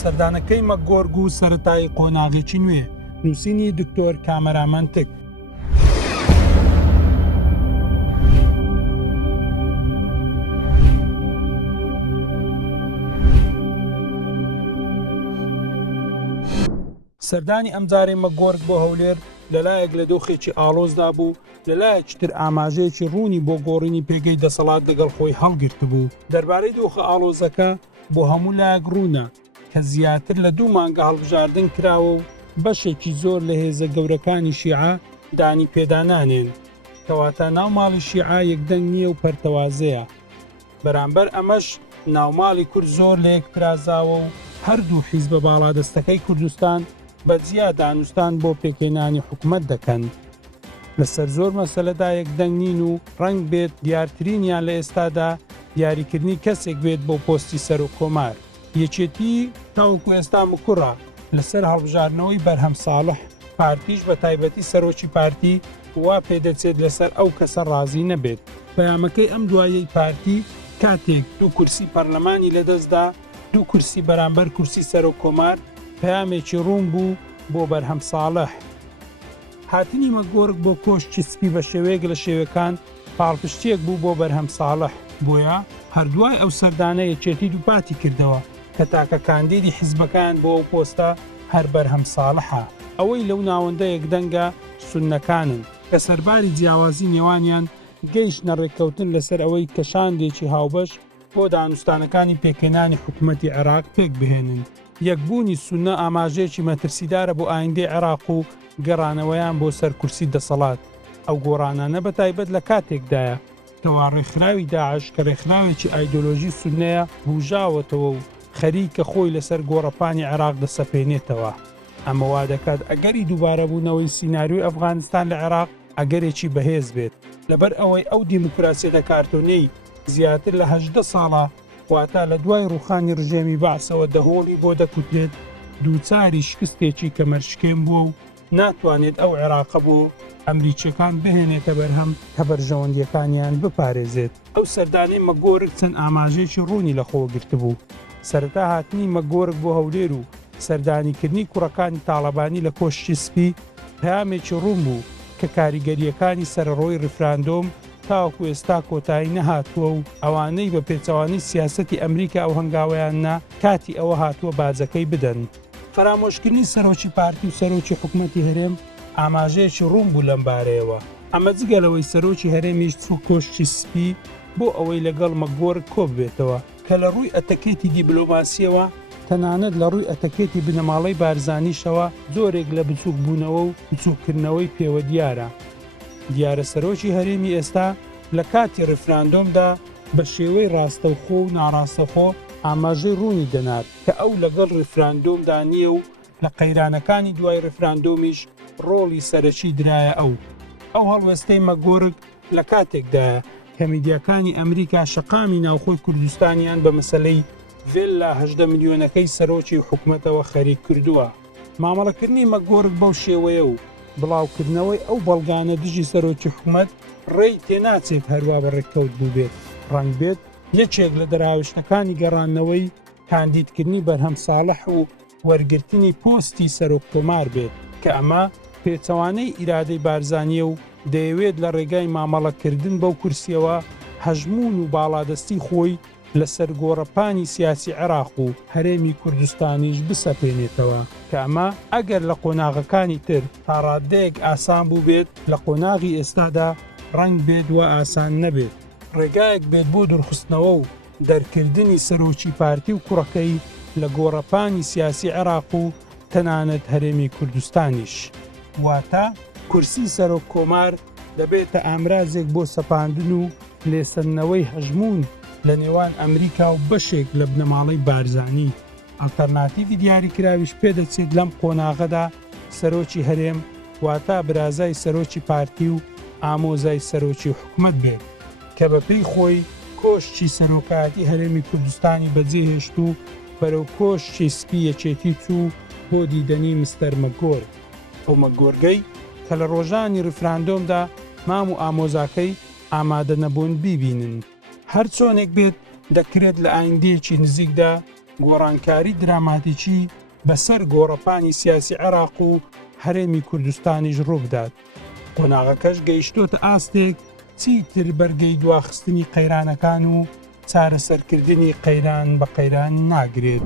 سەردانەکەی مەکگۆرگ و سەرەتای قۆناغێکی نوێ نووسینی دکتۆر کامەرامەن تک. سەردانی ئەمجارەی مەکگۆرگ بۆ هەولێر لەلایەک لە دۆخێکی ئاڵۆزدا بوو، لەلایەکتر ئاماژەیەکی ڕوونی بۆ گۆڕینی پێگەی دەسەڵات لەگەڵ خۆی هەڵگرت بوو. دەربارەی دۆخە ئاڵۆزەکە بۆ هەموو لایەک ڕوونە کە زیاتر لە 2 مانگە هەڵبژاردن کراوە و بەشێکی زۆر لە هێزە گەورەکانی شیعە دانی پێدانانێن، کەواتە ناوماڵی شیعە یەکدەنگ نییە و پەرتەوازەیە. بەرامبەر ئەمەش ناوماڵی کورد زۆر لە یەک پرازاوە و هەردوو حیزبە باڵادەستەکەی کوردستان بەجیا دانوستان بۆ پێکێنانی حکومەت دەکەن. لەسەر زۆر مەسەلەدا یەکدەنگ نین و ڕەنگ بێت دیارترینیان لە ئێستادا دیاریکردنی کەسێک بێت بۆ پۆستی سەر و کۆمار. یەکێتی تاوەکو ئێستا مکوڕە لەسەر هەڵبژارنەوەی بەرهەم ساڵح، پارتیش بە تایبەتی سەرۆکی پارتی وا پێدەچێت لەسەر ئەو کەسە ڕازی نەبێت. پەیامەکەی ئەم دوایەی پارتی کاتێک 2 کورسی پەرلەمانی لەدەستدا، 2 کورسی بەرامبەر کورسی سەر و کۆمار، پەیامێکی ڕوون بوو بۆ بەرهەم ساڵح. هاتنی مەکگۆرگ بۆ کۆشتی سپی بە شێوەیەک لە شێوەکان پاڵپشتیەک بوو بۆ بەرهەم ساڵح، بۆیە هەردوای ئەو سەردانە یەکێتی دووپاتی کردەوە کە تاکە کاندیدی حیزبەکان بۆ ئەو پۆستە هەر بەرهەم ساڵحە. ئەوەی لەو ناوەندە یەکدەنگە سوننەکانن کە سەرباری جیاوازی نێوانیان گەیشتنە ڕێککەوتن لەسەر ئەوەی کەشاندێکی هاوبەش بۆ دانوستانەکانی پێکێنانی حکوومەتی عێراق پێک بهێنن. یەکبوونی سوننە ئاماژەیەکی مەترسیدارە بۆ ئایندەی عێراق و گەڕانەوەیان بۆ سەرکورسی دەسەڵات. ئەو گۆڕانانە بە تایبەت لە کاتێکدایە کەوا ڕێکخراوی داعش کە ڕێکخراوێکی ئایدۆلۆژی سوننەیە بوژاوەتەوە و خەریکە خۆی لەسەر گۆڕەپانی عێراق دەسەپێنێتەوە. ئەمە وا دەکات ئەگەری دووبارەبوونەوەی سیناریۆی ئەفغانستان لە عێراق ئەگەرێکی بەهێز بێت، لەبەر ئەوەی ئەو دیموکراسیەتە کارتۆنەی زیاتر لە 18 ساڵە واتە لە دوای ڕوخانی ڕژێمی بەعسەوە دەهۆڵی بۆ دەکوتێت دووچاری شکستێکی کەمەرشکێن بووە و ناتوانێت ئەو عێراقە بۆ ئەمریکیەکان بهێنێتە بەرهەم کە بەرژەوەندیەکانیان بپارێزێت. ئەو سەردانەی مەکگۆرگ چەند ئاماژەیەکی ڕوونی لەخۆ گرتبوو. سەرەتا هاتنی مەکگۆرگ بۆ هەولێر و سەردانیکردنی کوڕەکانی تاڵەبانی لە کۆشتی سپی پەیامێکی ڕوون بوو کە کاریگەریەکانی سەرڕۆی ڕفراندۆم تاوەکو ئێستا کۆتایی نەهاتووە و ئەوانەی بە پێچەوانی سیاسەتی ئەمریکا ئەو هەنگاوەیاننا کاتی ئەوە هاتووە بازەکەی بدەن. فەرامۆشکردنی سەرۆکی پارتی و سەرۆکی حکوومەتی هەرێم ئاماژەیەکی ڕوون بوو لەم بارەیەوە. ئەمە جگەلەوەی سەرۆکی هەرێمیش چوو کۆشتی سپی بۆ ئەوەی لەگەڵ مەکگۆرگ کۆ ببێتەوە کە لە ڕووی ئەتەکێتی دیبلۆماسیەوە تەنانەت لە ڕووی ئەتەکێتی بنەماڵەی بارزانیشەوە زۆرێک لە بچووک بوونەوە و بچووکردنەوەی پێوە دیارە سەرۆکی هەرێمی ئێستا لە کاتی ڕفراندۆمدا بە شێوەی ڕاستەوخۆ و ناڕاستەخۆ ئاماژەی ڕوونی دەنات کە ئەو لەگەڵ ڕفراندۆمدا نییە و لە قەیرانەکانی دوای ڕفراندۆمیش ڕۆڵی سەرەکی درایە. ئەو هەڵوێستەی مەکگۆرگ لە کاتێکدایە کە میدیاکانی ئەمریکا شەقامی ناوخۆی کوردستانیان بە مەسەلەی ڤێلا 18 ملیۆنەکەی سەرۆکی حکوومەتەوە خەریک کردووە. مامەڵەکردنی مەکگۆرگ بەو شێوەیە و بڵاوکردنەوەی ئەو بەڵگانە دژی سەرۆکی حکوومەت ڕێی تێناچێت هەروە بە ڕێککەوت بوو بێت. ڕەنگ بێت یەکێک لە دەراوشتەکانی گەڕانەوەی کاندیدکردنی بەرهەم ساڵح و وەرگرتنی پۆستی سەرۆکتۆمار بێت کە ئەمە پێچەوانەی ئیرادەی بارزانیە و دەیەوێت لە ڕێگای مامەڵەکردن بەو کورسیەوە هەژمون و باڵادەستی خۆی لەسەر گۆڕەپانی سیاسی عێراق و هەرێمی کوردستانیش بسەپێنێتەوە کە ئەمە ئەگەر لە قۆناغەکانی تر تا ڕادەیەک ئاسان بوو بێت، لە قۆناغی ئێستادا ڕەنگ بێت وە ئاسان نەبێت. ڕێگایەک بێت بۆ دوورخستنەوە و دەرکردنی سەرۆکی پارتی و کوڕەکەی لە گۆڕەپانی سیاسی عێراق و تەنانەت هەرێمی کوردستانیش. واتە کورسی سەرۆک کۆمار دەبێتە ئامرازێک بۆ سەپاندن و لێسەنەوەی هەژمون لە نێوان ئەمریکا و بەشێک لە بنەماڵەی بارزانی. ئەڵتەرناتیڤی دیاریکراویش پێدەچێت لەم قۆناغەدا سەرۆکی هەرێم واتە برازای سەرۆکی پارتی و ئامۆزای سەرۆکی حکوومەت بێت کە بەپێی خۆی کۆشتی سەرۆکایەتی هەرێمی کوردستانی بەجێهێشت و بەرەو کۆشتی سپی یەکێتی چوو بۆ دیدەنی مستەر مەکگۆرگ. ئەو مەکگۆرگەی کە لە ڕۆژانی ڕفراندۆمدا مام و ئامۆزاکەی ئامادە نەبوون بیبینن. هەر چۆنێک بێت دەکرێت لە ئایندەیەکی نزیکدا گۆڕانکاری دراماتیکی بەسەر گۆڕەپانی سیاسی عێراق و هەرێمی کوردستانیش ڕووبدات. قۆناغەکەش گەیشتۆتە ئاستێک چیتر بەرگەی دواخستنی قەیرانەکان و چارەسەرکردنی قەیران بە قەیران ناگرێت.